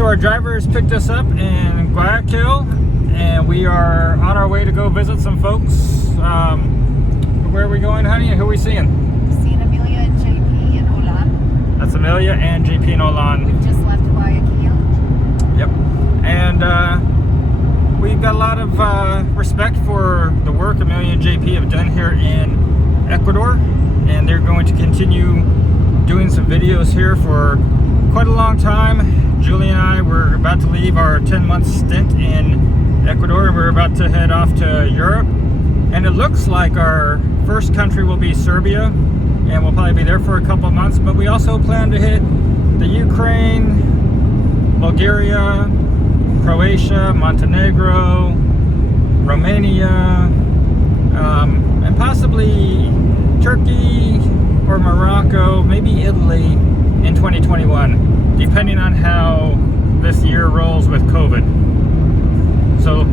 so our drivers picked us up in Guayaquil, and we are on our way to go visit some folks. Where are we going, honey? Who are we seeing? We're seeing Amelia and JP in Olan. That's Amelia and JP in Olan. We've just left Guayaquil. Yep. And we've got a lot of respect for the work Amelia and JP have done here in Ecuador, and they're going to continue doing some videos here for quite a long time. Julie and I were about to leave our 10-month stint in Ecuador, and we're about to head off to Europe. And it looks like our first country will be Serbia, and we'll probably be there for a couple of months. But we also plan to hit the Ukraine, Bulgaria, Croatia, Montenegro, Romania, and possibly Turkey or Morocco, maybe Italy in 2021, depending on how this year rolls with COVID. So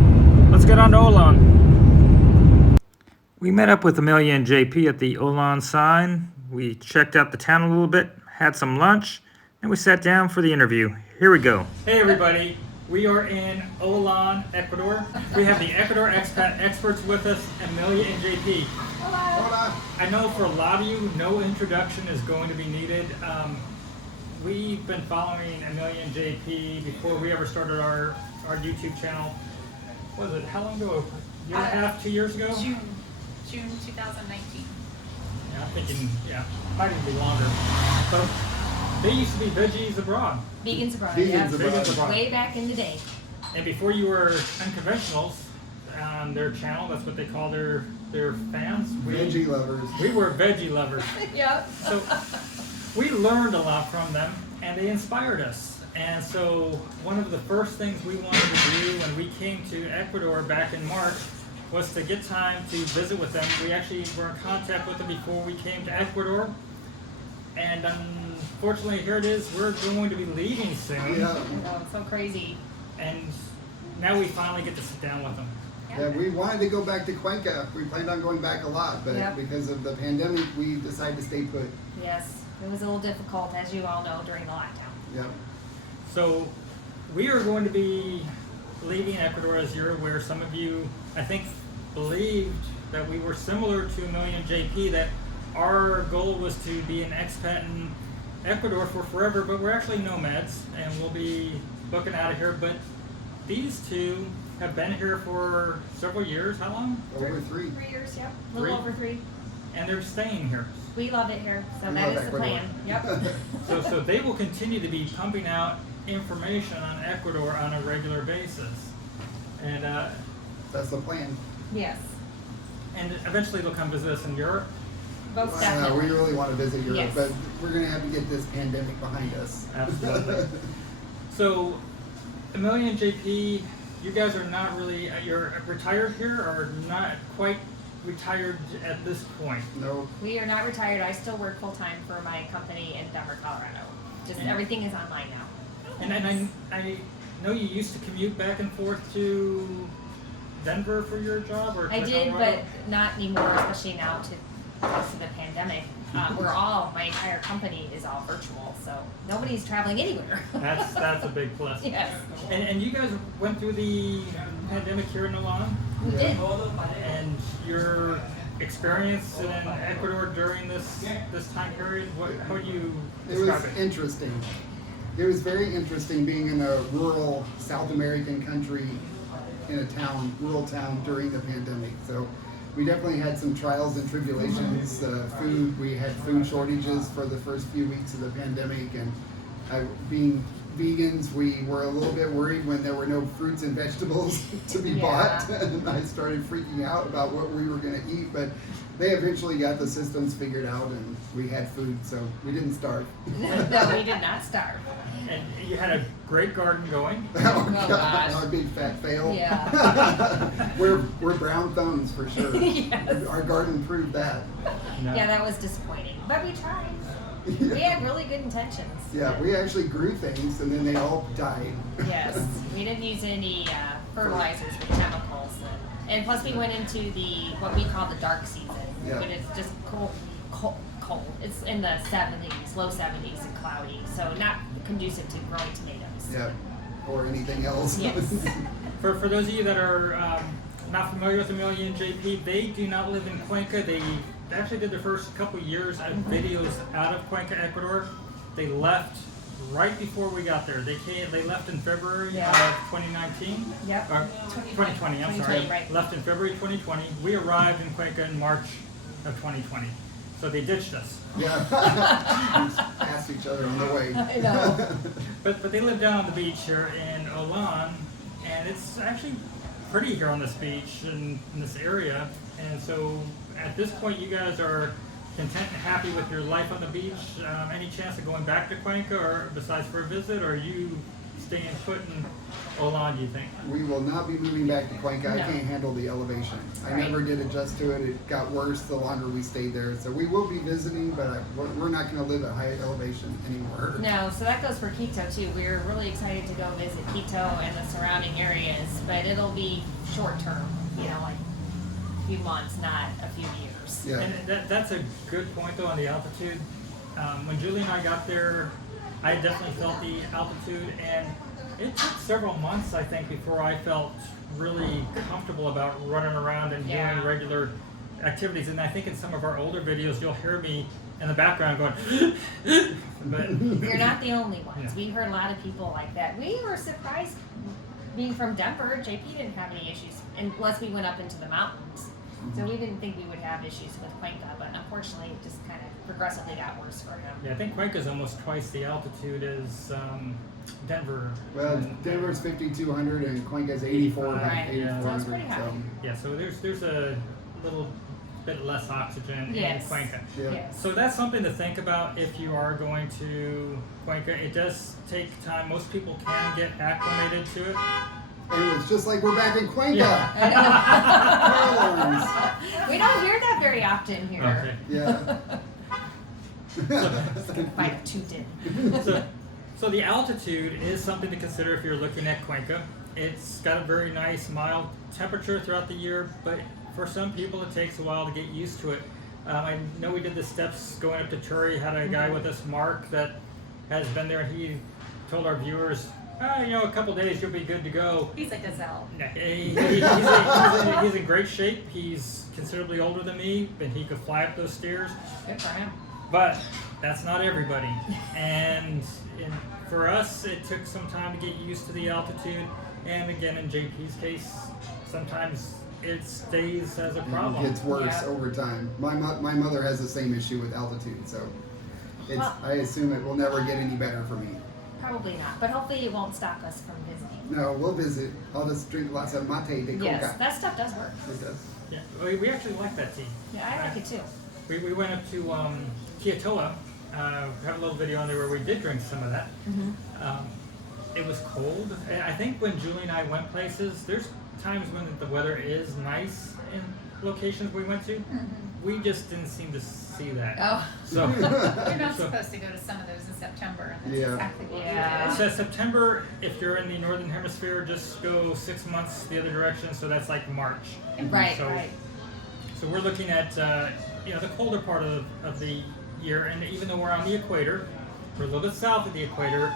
let's get on to Olan. We met up with Amelia and JP at the Olan sign. We checked out the town a little bit, had some lunch, and we sat down for the interview. Here we go. Hey everybody, we are in Olan, Ecuador. We have the Ecuador Expat experts with us, Amelia and JP. Hello. I know for a lot of you, no introduction is going to be needed. We've been following Amelia and JP before we ever started our YouTube channel. What was it, how long ago? A year and a half, 2 years ago? June 2019. Yeah, I'm thinking, might even be longer. But they used to be veggies abroad. Vegans abroad, Vegans abroad. Way back in the day. And before you were unconventionals on their channel, that's what they call their fans. Veggie lovers. We were veggie lovers. Yep. So we learned a lot from them, and they inspired us. And so one of the first things we wanted to do when we came to Ecuador back in March was to get time to visit with them. We actually were in contact with them before we came to Ecuador. And unfortunately, here it is, we're going to be leaving soon. Yeah. Oh, it's so crazy. And now we finally get to sit down with them. Yeah, we wanted to go back to Cuenca. We planned on going back a lot, but Yep. because of the pandemic, we decided to stay put. Yes, it was a little difficult, as you all know, during the lockdown. Yeah. So we are going to be leaving Ecuador, as you're aware. Some of you, I think, believed that we were similar to Amelia and JP, that our goal was to be an expat in Ecuador for forever, but we're actually nomads, and we'll be booking out of here. But these two have been here for several years. How long? Over 3. 3 years, yep. A little over 3. And they're staying here. We love it here, so We that love is the Ecuador. plan. Yep. So they will continue to be pumping out information on Ecuador on a regular basis. And That's the plan. Yes. and eventually they'll come visit us in Europe. Most We definitely. really want to visit Europe, Yes. but we're going to have to get this pandemic behind us. Absolutely. So, Amelia and JP, you guys are not really, you're retired here, or not quite retired at this point? No. We are not retired. I still work full-time for my company in Denver, Colorado. Just And- everything is online now. And I know you used to commute back and forth to Denver for your job, or I to did, Colorado? but not anymore, especially now because of the pandemic. My entire company is all virtual, so nobody's traveling anywhere. That's a big plus. Yes. And you guys went through the pandemic here in Olan, We did. and your experience in Ecuador during this time period, how would you It was describe it? interesting. It was very interesting being in a rural South American country in a rural town during the pandemic. So we definitely had some trials and tribulations. We had food shortages for the first few weeks of the pandemic, and being vegans, we were a little bit worried when there were no fruits and vegetables to be bought. And I started freaking out about what we were going to eat, but they eventually got the systems figured out, and we had food, so we didn't starve. No, we did not starve. And you had a great garden going. Oh, gosh. Our big fat fail. Yeah. we're brown thumbs for sure. Yes. Our garden proved that. No. Yeah, that was disappointing, but we tried. We had really good intentions. Yeah, we actually grew things, and then they all died. Yes, we didn't use any fertilizers with chemicals, and plus we went into what we call the dark season, Yeah. when it's just cold. It's in the 70s, low 70s, and cloudy, so not conducive to growing tomatoes. Yeah. or anything else. Yes. For those of you that are not familiar with Amelia and JP, they do not live in Cuenca. They actually did the first couple years of videos out of Cuenca, Ecuador. They left right before we got there. They left in February of 2019. Yep. Or 2020, I'm sorry. 2020, right. Left in February 2020. We arrived in Cuenca in March of 2020. So they ditched us. Yeah. Passed each other on the way. I know. But they live down on the beach here in Olan, and it's actually pretty here on this beach in this area. And so at this point, you guys are content and happy with your life on the beach. Any chance of going back to Cuenca, or besides for a visit, or are you staying put in Olan, do you think? We will not be moving back to Cuenca. I No. can't handle the elevation. I Right. never did adjust to it. It got worse the longer we stayed there. So we will be visiting, but we're not going to live at high elevation anymore. No, so that goes for Quito too. We're really excited to go visit Quito and the surrounding areas, but it'll be short term, you know, like a few months, not a few years. Yeah. And that's a good point though on the altitude. When Julie and I got there, I definitely felt the altitude, and it took several months, I think, before I felt really comfortable about running around and Yeah. doing regular activities. And I think in some of our older videos, you'll hear me in the background going, but You're not the only ones. Yeah. We heard a lot of people like that. We were surprised being from Denver. JP didn't have any issues unless we went up into the mountains. So we didn't think we would have issues with Cuenca, but unfortunately it just kind of progressively got worse for him. yeah, I think Cuenca's almost twice the altitude as Denver. Well, Denver's 5,200 and Cuenca's 84. Right. Yeah. So it's pretty high. Yeah, so there's a little bit less oxygen Yes. in Cuenca. Yeah. Yes. So that's something to think about if you are going to Cuenca. It does take time. Most people can get acclimated to it. And it's just like we're back in Cuenca. Yeah. Fire alarms. We don't hear that very often here. Okay. Yeah. By a tootin'. So the altitude is something to consider if you're looking at Cuenca. It's got a very nice mild temperature throughout the year, but for some people it takes a while to get used to it. I know we did the steps going up to Turi, had a guy with us, Mark, that has been there, and he told our viewers, a couple days you'll be good to go. He's a gazelle. He's in great shape. He's considerably older than me, and he could fly up those stairs. Good for him. But that's not everybody. And for us, it took some time to get used to the altitude. And again, in JP's case, sometimes it stays as a problem. It gets worse Yeah. over time. My mother has the same issue with altitude, so Well- I assume it will never get any better for me. Probably not, but hopefully it won't stop us from visiting. No, we'll visit. I'll just drink lots of mate de coca. Yes, that stuff does work. It does. Yeah, we actually like that tea. Yeah, I like it too. We went up to Kiatoa, have a little video on there where we did drink some of that. It was cold. I think when Julie and I went places, there's times when the weather is nice in locations we went to. We just didn't seem to see that. Oh. So You're not So- supposed to go to some of those in September, and that's Yeah. exactly what Yeah. we it did. says September, if you're in the northern hemisphere, just go 6 months the other direction, so that's like March. Right, So- right. So we're looking at the colder part of the year, and even though we're on the equator, we're a little bit south of the equator,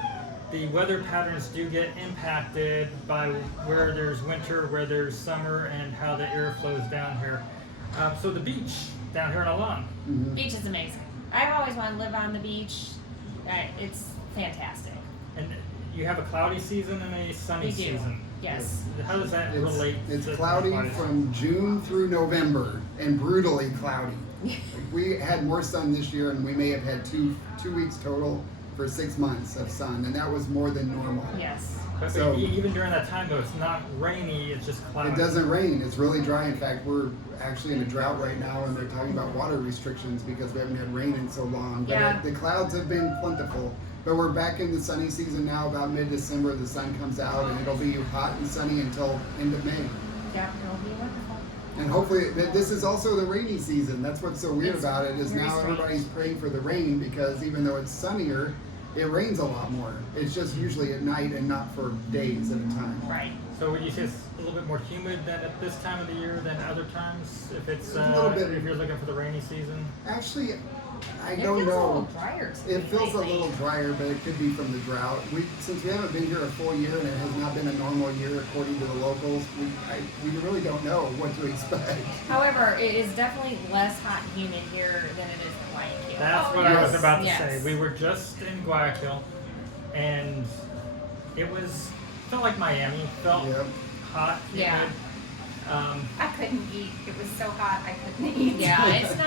the weather patterns do get impacted by where there's winter, where there's summer, and how the air flows down here. So the beach down here in Alan. Beach is amazing. I've always wanted to live on the beach. It's fantastic. And you have a cloudy season and a sunny We do. season. Yes. How does that relate? It's to cloudy cloudy? from June through November and brutally cloudy. Like, we had more sun this year, and we may have had two weeks total for 6 months of sun, and that was more than normal. Yes. But So- even during that time, though, it's not rainy, it's just cloudy. It doesn't rain. It's really dry. In fact, we're actually in a drought right now, and they're talking about water restrictions because we haven't had rain in so long. But Yeah. the clouds have been plentiful. But we're back in the sunny season now. About mid-December, the sun comes out, and it'll be hot and sunny until end of May. Yeah, it'll be wonderful. And hopefully, this is also the rainy season. That's what's so weird It's about it, is very now strange. everybody's praying for the rain, because even though it's sunnier, it rains a lot more. It's just usually at night and not for days at a time. Right. So would you say it's a little bit more humid than at this time of the year than other times? If it's A little bit. if you're looking for the rainy season? Actually, I It don't feels a little know. drier to It me feels a lately. little drier, but it could be from the drought. Since we haven't been here a full year and it has not been a normal year according to the locals, we really don't know what to expect. However, it is definitely less hot and humid here than it is in Guayaquil. That's Oh, what I was yes. about to Yes. say. We were just in Guayaquil, and it felt like Miami. Felt Yep. hot, humid. Yeah. I couldn't eat. It was so hot I couldn't eat. Yeah, it's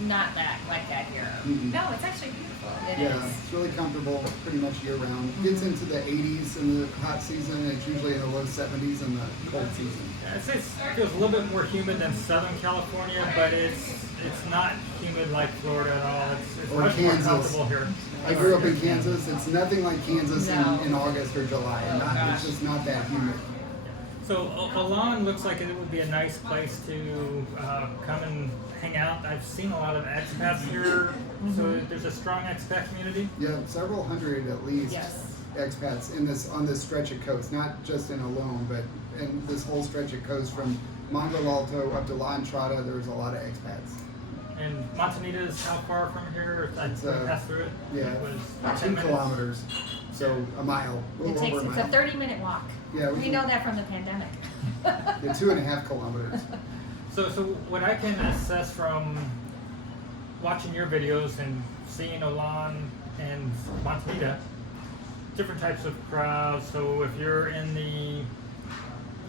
not that like that here. Mm-mm. No, it's actually beautiful. It Yeah, is. it's really comfortable pretty much year round. Gets into the 80s in the hot season, and it's usually in the low 70s in the cold season. I'd say it feels a little bit more humid than Southern California, but it's not humid like Florida at all. It's Or much Kansas. more comfortable here. I grew up in Kansas. It's nothing like Kansas No. in August or July. Oh, It's just not that humid. So Alon looks like it would be a nice place to come and hang out. I've seen a lot of expats here, so there's a strong expat community. Yeah, several hundred at least Yes. expats on this stretch of coast, not just in Alone, but in this whole stretch of coast from Mongo Alto up to La Entrada. There's a lot of expats. And Montanita is how far from here? I It's, passed through it. Yeah, It was about 10 2 minutes. kilometers, so a mile, a It little takes over a it's a mile. 30-minute walk. Yeah, We know that from the pandemic. Yeah, 2.5 kilometers. So what I can assess from watching your videos and seeing Alon and Montanita, different types of crowds. So if you're in the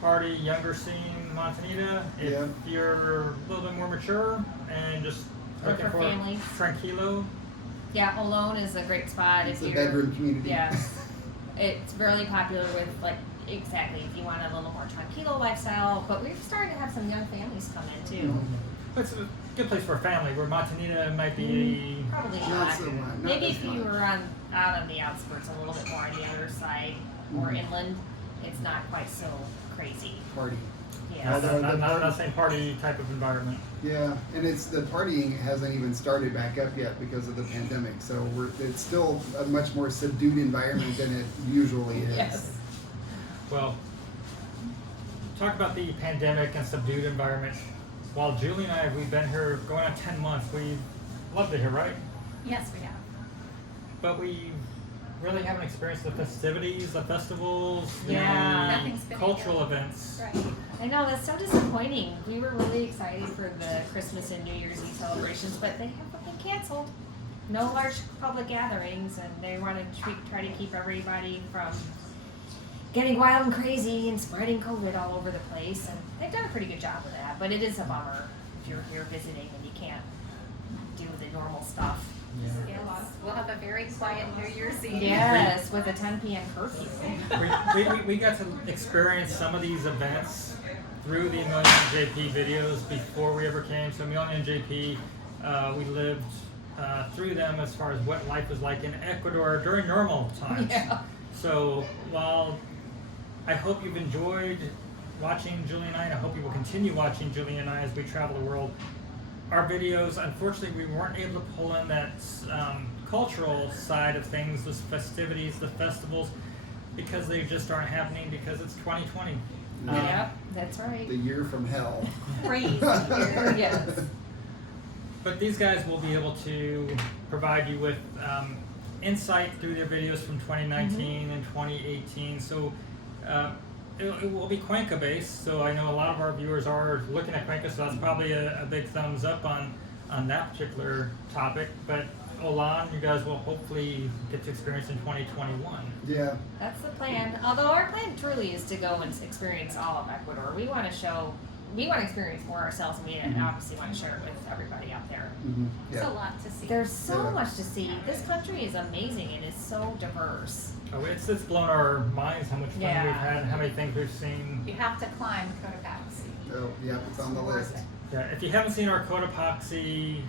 party younger scene, Montanita, if Yeah. you're a little bit more mature and just Or looking for families. tranquilo, Yeah, Alone is a great spot It's if a you're. bedroom community. Yes, it's really popular with exactly if you want a little more tranquilo lifestyle. But we're starting to have some young families come in too. Mhm. it's a good place for a family. Where Montanita might be. Probably Not not. so much, not Maybe as if you much. were out on the outskirts a little bit more on the other side or Mhm. inland, it's not quite so crazy. Party. Yeah. Although Not the the party- same party type of environment. Yeah, and the partying hasn't even started back up yet because of the pandemic. So it's still a much more subdued environment than it usually is. Yes. Well, talk about the pandemic and subdued environment. While Julie and I, we've been here going on 10 months. We loved it here, right? Yes, we have. But we really haven't experienced the festivities, the festivals, Yeah. Nothing's the been cultural able. events. Right. I know, that's so disappointing. We were really excited for the Christmas and New Year's Eve celebrations, but they have been canceled. No large public gatherings, and they want to try to keep everybody from getting wild and crazy and spreading COVID all over the place. And they've done a pretty good job of that, but it is a bummer if you're here visiting and you can't do the normal stuff. Yeah, we'll have a very quiet New Year's Eve. Yes, with a 10 p.m. curfew. We got to experience some of these events through the Amelia and JP videos before we ever came. So Amelia and JP, we lived through them as far as what life was like in Ecuador during normal times. Yeah. So while I hope you've enjoyed watching Julie and I hope you will continue watching Julie and I as we travel the world. Our videos, unfortunately, we weren't able to pull in that cultural side of things, those festivities, the festivals, because they just aren't happening because it's 2020. Yep, that's right. The year from hell. Crazy here, yes. But these guys will be able to provide you with insight through their videos from 2019 and 2018. So it will be Cuenca based. So I know a lot of our viewers are looking at Cuenca, so that's probably a big thumbs up on that particular topic. But Olan, you guys will hopefully get to experience in 2021. Yeah. That's the plan. Although our plan truly is to go and experience all of Ecuador. We want to experience more ourselves, and we obviously want to share it with everybody out there. Mm-hmm. There's a Yeah. lot to see. There's so Yeah. much to see. This country is amazing and it's so diverse. Oh, it's blown our minds how much fun Yeah. we've had and how many things we've seen. You have to climb Cotopaxi. Oh, yeah, it's on the list. Yeah, if you haven't seen our Cotopaxi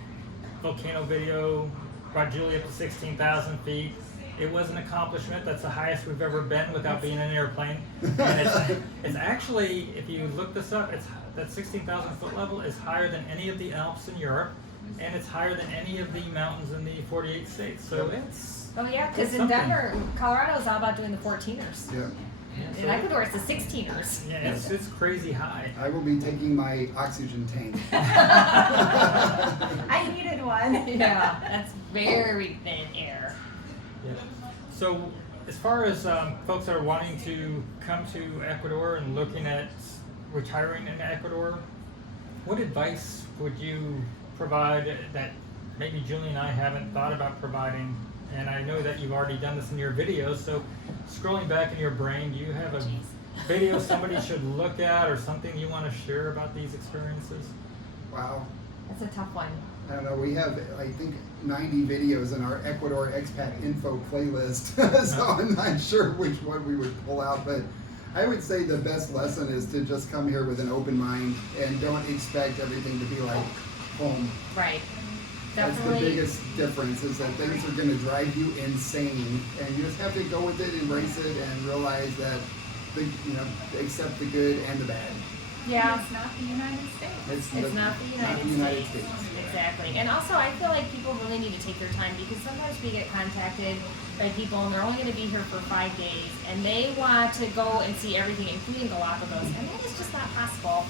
volcano video, brought Julie up to 16,000 feet. It was an accomplishment. That's the highest we've ever been without being in an airplane. And it's actually, if you look this up, that 16,000 foot level is higher than any of the Alps in Europe, and it's higher than any of the mountains in the 48 states. So Yep. it's Oh yeah, because It's in something. Denver, Colorado is all about doing the 14ers. Yeah. In Ecuador, it's the 16ers. Yeah, it's crazy high. I will be taking my oxygen tank. I needed one. Yeah, that's very thin air. Yeah. So, as far as folks that are wanting to come to Ecuador and looking at retiring in Ecuador, what advice would you provide that maybe Julie and I haven't thought about providing? And I know that you've already done this in your videos, so scrolling back in your brain, do you have a video somebody should look at or something you want to share about these experiences? Wow. That's a tough one. I don't know, we have, I think, 90 videos in our Ecuador Expat info playlist, so I'm not sure which one we would pull out, but I would say the best lesson is to just come here with an open mind and don't expect everything to be like home. Right. That's the Definitely. biggest difference, is that things are going to drive you insane, and you just have to go with it, embrace it, and realize that, accept the good and the bad. Yeah. It's not the United States. It's not the United States. Exactly. And also, I feel like people really need to take their time, because sometimes we get contacted by people and they're only going to be here for 5 days and they want to go and see everything, including Galapagos, and that is just not possible.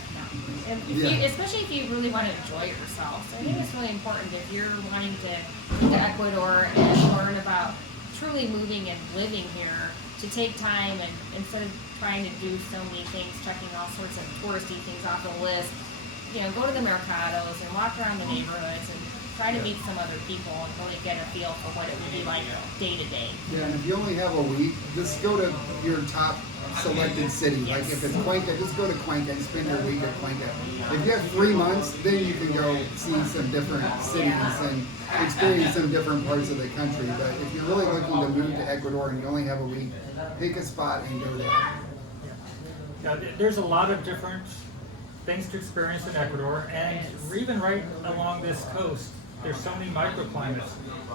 And especially if you really want to enjoy yourself. So I think it's really important, if you're wanting to come to Ecuador and learn about truly moving and living here, to take time and instead of trying to do so many things, checking all sorts of touristy things off the list, go to the mercados and walk around the neighborhoods and try to meet some other people and really get a feel for what it would be like day to day. Yeah, and if you only have a week, just go to your top selected city. Like if it's Cuenca, just go to Cuenca and spend your week at Cuenca. If you have 3 months, then you can go see some different cities and experience some different parts of the country. But if you're really looking to move to Ecuador and you only have a week, pick a spot and go there. Now, there's a lot of different things to experience in Ecuador, and even right along this coast, there's so many microclimates.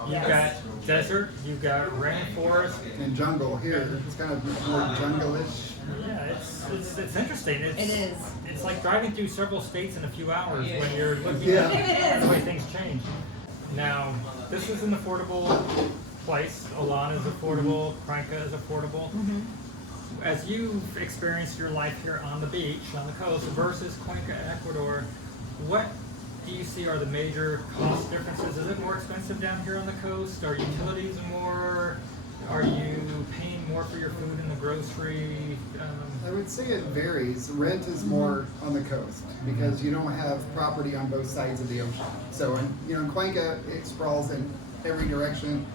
You've got desert, you've got rainforest. And jungle here, it's kind of more jungle-ish. Yeah, it's interesting. It is. It's like driving through several states in a few hours when you're looking Yeah. at the way things change. Now, this is an affordable place. Olan is affordable. Cuenca is affordable. As you've experienced your life here on the beach, on the coast, versus Cuenca, Ecuador, what do you see are the major cost differences? Is it more expensive down here on the coast? Are utilities more? Are you paying more for your food in the grocery? I would say it varies. Rent is more on the coast because you don't have property on both sides of the ocean. So in Cuenca, it sprawls in every direction.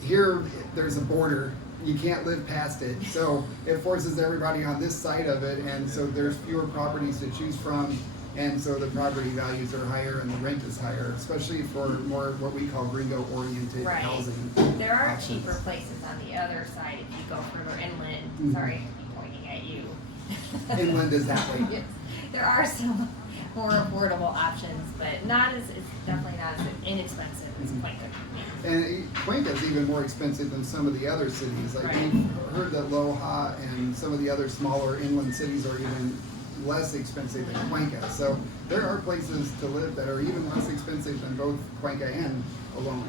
Here, there's a border. You can't live past it. So it forces everybody on this side of it, and so there's fewer properties to choose from, and so the property values are higher and the rent is higher, especially for more what we call gringo-oriented housing. There are options. cheaper places on the other side if you go further inland. Sorry, I keep pointing at you. Inland is that way. Yes. There are some more affordable options, but it's definitely not as inexpensive as Cuenca. And Cuenca is even more expensive than some of the other cities. Like we've heard that Loja and some of the other smaller inland cities are even less expensive than Cuenca. So there are places to live that are even less expensive than both Cuenca and Olón.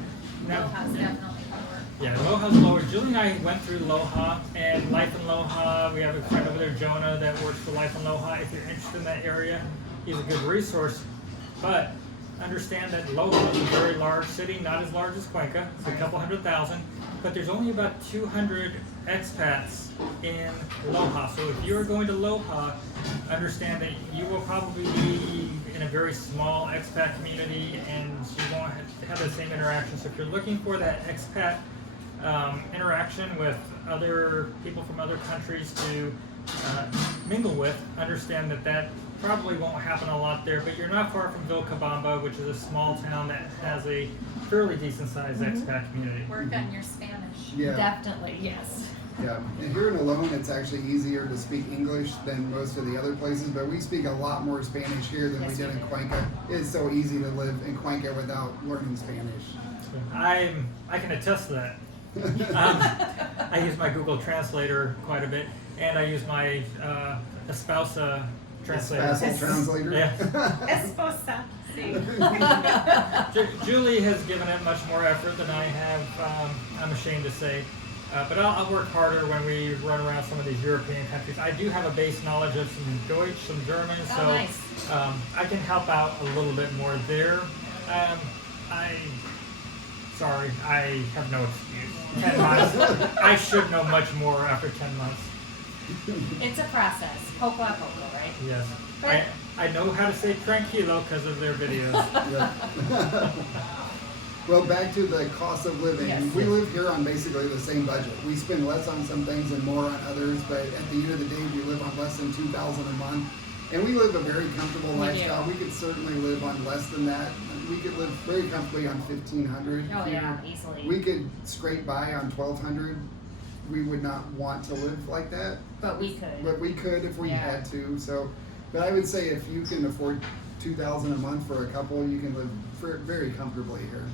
Loja's definitely lower. Yeah, Loja's lower. Julie and I went through Loja and Life in Loja. We have a friend over there, Jonah, that works for Life in Loja. If you're interested in that area, he's a good resource. But understand that Loja is a very large city, not as large as Cuenca. It's a couple 100,000, but there's only about 200 expats in Loja. So if you're going to Loja, understand that you will probably be in a very small expat community and you won't have the same interaction. So if you're looking for that expat interaction with other people from other countries to mingle with, understand that probably won't happen a lot there, but you're not far from Vilcabamba, which is a small town that has a fairly decent sized expat community. Work on your Spanish. Yeah. Definitely, yes. Yeah, and here in Olón, it's actually easier to speak English than most of the other places, but we speak a lot more Spanish here than we did in Cuenca. It's so easy to live in Cuenca without learning Spanish. I can attest to that. I use my Google Translator quite a bit, and I use my Esposa translator. Esposa translator? Yeah. Esposa. Sí. Julie has given it much more effort than I have, I'm ashamed to say. But I'll work harder when we run around some of these European countries. I do have a base knowledge of some Deutsch, some German, so nice. I can help out a little bit more there. Sorry, I have no excuse. 10 months. I should know much more after 10 months. It's a process. Poco a poco, right? Yes. But- I know how to say tranquilo because of their videos. Yeah. Well, back to the cost of living. Yes. We live here on basically the same budget. We spend less on some things and more on others, but at the end of the day, we live on less than $2,000 a month. And we live a very comfortable We lifestyle. do. We could certainly live on less than that. We could live very comfortably on $1,500. Oh here. yeah, easily. We could scrape by on $1,200. We would not want to live like that, But we could. but we could if we Yeah. had to. So, but I would say if you can afford $2,000 a month for a couple, you can live very comfortably here.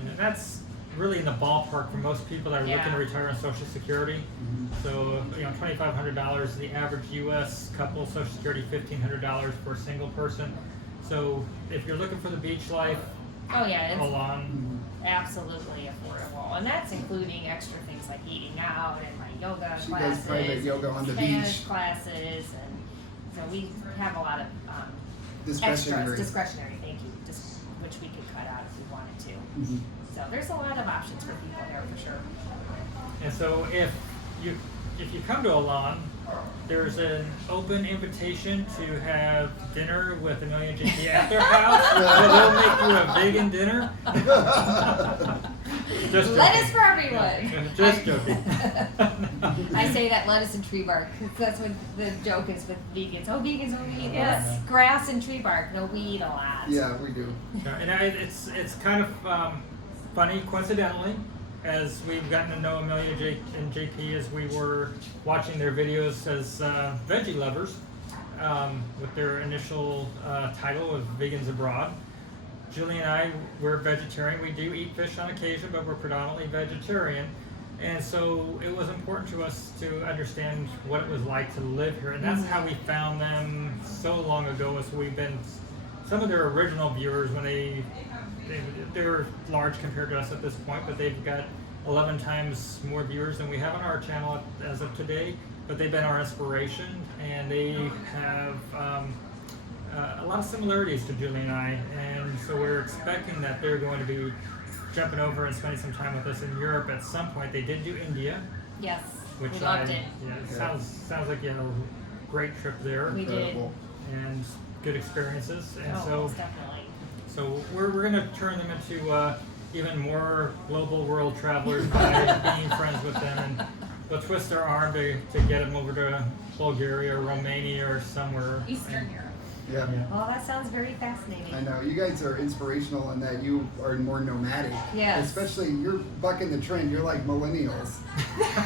And that's really in the ballpark for most people that are looking to Yeah. retire on Social Security. So, $2,500, the average U.S. couple Social Security, $1,500 for a single person. So, if you're looking for the beach life, Oh yeah, it's along, absolutely affordable, and that's including extra things like eating out and my yoga She classes, does private yoga on the Spanish beach. classes, and so we have a lot of Discretionary. extras, discretionary. Thank you, which we could cut out if we wanted to. Mhm. So there's a lot of options for people there for sure. and so if you come to Alon, there's an open invitation to have dinner with Amelia and JP at their house. They'll make you a vegan dinner. Just Lettuce joking. for everyone. Just joking. I say that lettuce and tree bark. 'Cause that's what the joke is with vegans. Oh, vegans only eat Yes. lettuce, grass and tree bark. No, we eat a lot. Yeah, we do. And it's kind of funny, coincidentally, as we've gotten to know Amelia and JP as we were watching their videos as veggie lovers, with their initial title of Vegans Abroad. Julie and I, we're vegetarian. We do eat fish on occasion, but we're predominantly vegetarian. And so it was important to us to understand what it was like to live here. And that's how we found them so long ago. As we've been some of their original viewers when they're large compared to us at this point, but they've got 11 times more viewers than we have on our channel as of today. But they've been our inspiration, and they have a lot of similarities to Julie and I, and so we're expecting that they're going to be jumping over and spending some time with us in Europe at some point. They did do India, Yes, which we loved it. Yeah, Yeah. sounds like you had a great trip there We did. Incredible. and good experiences. And Oh, so most definitely. so we're going to turn them into even more global world travelers by being friends with them, and we'll twist their arm to get them over to Bulgaria or Romania or somewhere. Eastern Europe. Yeah. Well, that sounds very fascinating. I know. You guys are inspirational in that you are more nomadic. Yes. Especially, you're bucking the trend. You're like millennials.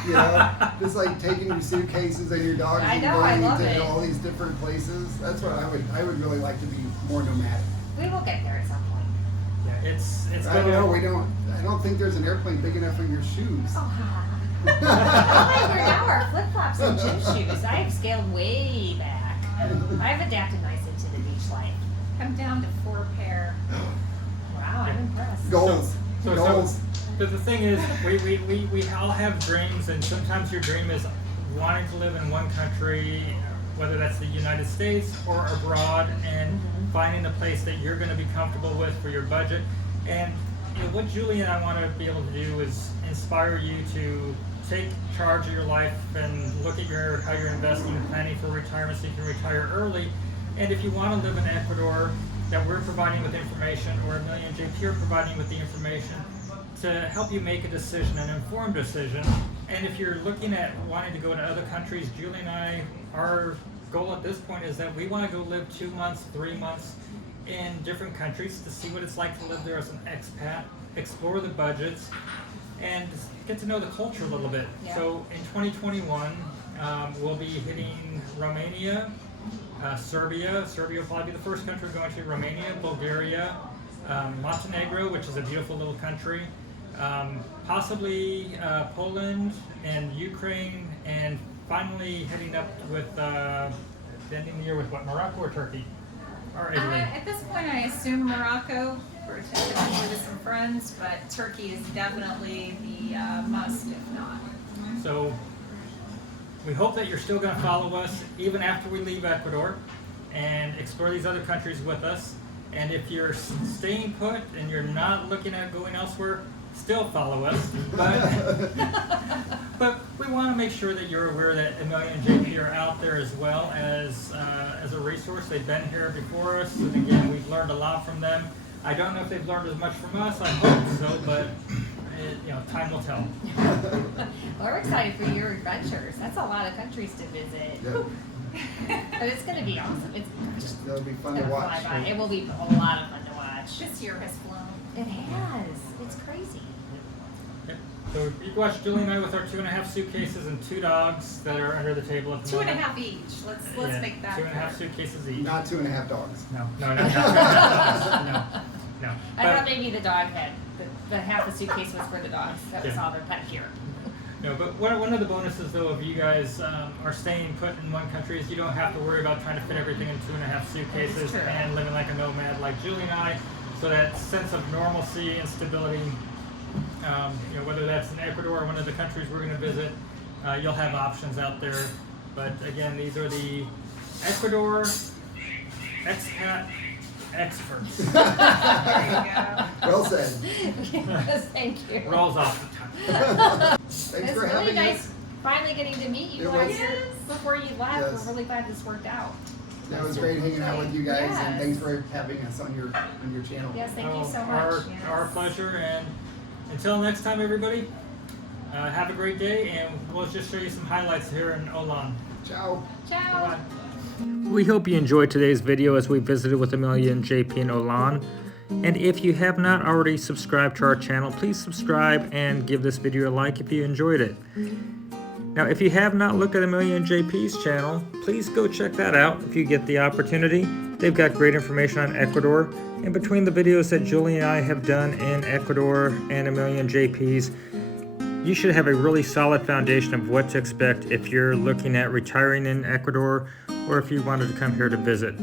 You know? Just like taking your suitcases and your dogs I and know, I going love to it. all these different places. That's what I would really like to be more nomadic. We will get there at some point. Yeah, it's I been know, I don't think there's an airplane big enough for your shoes. Oh, all I wear now are flip-flops and gym shoes. I've scaled way back. I've adapted nicely to the beach life. I'm down to 4 pair. Wow, I'm impressed. Goals. So Goals. but the thing is, we all have dreams, and sometimes your dream is wanting to live in one country, whether that's the United States or abroad, and finding a place that you're going to be comfortable with for your budget. And what Julie and I want to be able to do is inspire you to take charge of your life and look at how you're investing and planning for retirement so you can retire early. And if you want to live in Ecuador, that we're providing with information, or Amelia and JP are providing with the information to help you make a decision, an informed decision. And if you're looking at wanting to go to other countries, Julie and I, our goal at this point is that we want to go live 2 months, 3 months in different countries to see what it's like to live there as an expat, explore the budgets, and get to know the culture a little bit. Yeah. So in 2021, we'll be hitting Romania, Serbia. Serbia will probably be the first country we're going to. Romania, Bulgaria, Montenegro, which is a beautiful little country, possibly Poland and Ukraine, and finally heading up with ending the year with what, Morocco or Turkey? Or Italy? At this point, I assume Morocco for to visit some friends, but Turkey is definitely the must, if not. So we hope that you're still going to follow us even after we leave Ecuador and explore these other countries with us. And if you're staying put and you're not looking at going elsewhere, still follow us. But we want to make sure that you're aware that Amelia and JP are out there as well as a resource. They've been here before us, and again, we've learned a lot from them. I don't know if they've learned as much from us. I hope so, but time will tell. Well, we're excited for your adventures. That's a lot of countries to visit. Yeah. But it's going to be awesome. It'll be fun to gonna watch. fly by. It will be a lot of fun to watch. This year has flown. It has. It's crazy. Okay. So you can watch Julie and I with our 2.5 suitcases and 2 dogs that are under the table at the moment. 2.5 each. Let's make that 2.5 clear. suitcases each. Not 2.5 dogs. No, not 2.5 dogs. No. I thought maybe the dog had the half the suitcase was for the dogs. That was Yeah. all their pet gear. No, but one of the bonuses though, if you guys are staying put in one country, is you don't have to worry about trying to fit everything in 2.5 suitcases true. and living like a nomad like Julie and I. So that sense of normalcy and stability, whether that's in Ecuador or one of the countries we're going to visit, you'll have options out there. But again, these are the Ecuador Expat experts. There you go. Well said. Yes, thank you. Rolls off the tongue. Thanks It's for really having nice us. finally getting to meet you It guys was. Yes. before you left. Yes. We're really glad this worked out. That was great hanging out with you guys, Yes. and thanks for having us on your channel. Yes, thank you Oh, so much. Our pleasure. And until next time, everybody, have a great day, and we'll just show you some highlights here in Olan. Ciao. Ciao. Bye. We hope you enjoyed today's video as we visited with Amelia and JP in Olan. And if you have not already subscribed to our channel, please subscribe and give this video a like if you enjoyed it. Now, if you have not looked at Amelia and JP's channel, please go check that out if you get the opportunity. They've got great information on Ecuador. And between the videos that Julie and I have done in Ecuador and Amelia and JP's, you should have a really solid foundation of what to expect if you're looking at retiring in Ecuador or if you wanted to come here to visit.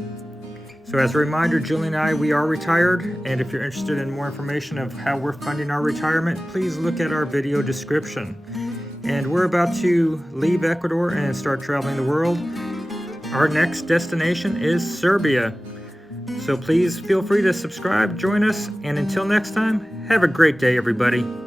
So as a reminder, Julie and I, we are retired, and if you're interested in more information of how we're funding our retirement, please look at our video description. And we're about to leave Ecuador and start traveling the world. Our next destination is Serbia. So please feel free to subscribe, join us, and until next time, have a great day, everybody.